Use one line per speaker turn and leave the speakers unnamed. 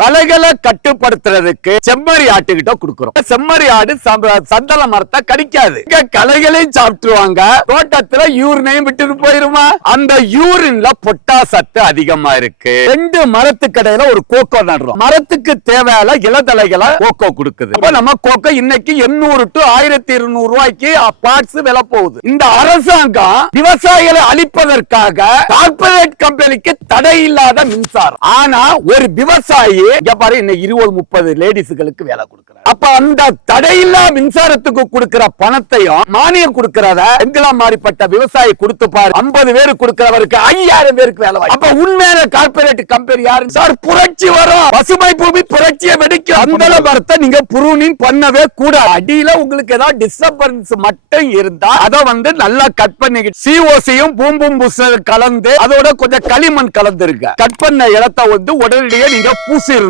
களைகளை கட்டுப்படுத்துறதுக்கு செம்மறி ஆட்டுக்கிட்ட கொடுக்குறோம். செம்மறி ஆடு சம்ப- சந்தன மரத்தை கடிக்காது. இங்க களைகளையும் சாப்பிட்டுருவாங்க. தோட்டத்துல யூரினையும் விட்டுட்டு போயிருமா? அந்த யூரின்ல பொட்டா சத்து அதிகமா இருக்கு. ரெண்டு மரத்துக்கு இடையில ஒரு கோக்கோ நடுறோம். மரத்துக்கு தேவையான இளதலைகளை கோக்கோ கொடுக்குது. அப்ப நம்ம கோக்கோ இன்னைக்கு எண்ணூறு டு ஆயிரத்தி இருநூறு ரூபாய்க்கு பார்ட்ஸ் விலை போகுது. இந்த அரசாங்கம் விவசாயிகளை அழிப்பதற்காக கார்பரேட் கம்பெனிக்கு தடை இல்லாத மின்சாரம். ஆனா ஒரு விவசாயி இங்க பாரு இன்னும் இருபது முப்பது லேடிஸுகளுக்கு வேலை கொடுக்கும் அப்ப அந்த தடையில்லா மின்சாரத்துக்கு கொடுக்கிற பணத்தையும் மானியம் கொடுக்கிறத எங்களா மாறிப்பட்ட விவசாயி கொடுத்து பாரு. ஐம்பது பேருக்கு கொடுக்கிறவருக்கு ஐயாயிரம் பேருக்கு வேலை வாய்ப்பு. அப்ப உண்மையான கார்பரேட் கம்பெனி யாரு? சார் புரட்சி வரும். பசுமை பூமி புரட்சியை வெடிக்கும். அந்த மரத்தை நீங்க புருனின் பண்ணவே கூடாது. அடியில உங்களுக்கு ஏதாவது டிஸ்டர்பன்ஸ் மட்டும் இருந்தா அதை வந்து நல்லா கட் பண்ணி சிஓசியும் பூம்பும் புஸ் கலந்து அதோட கொஞ்சம் களிமண் கலந்து இருக்கு கட் பண்ண இடத்தை வந்து உடனடியே நீங்க பூசிடணும்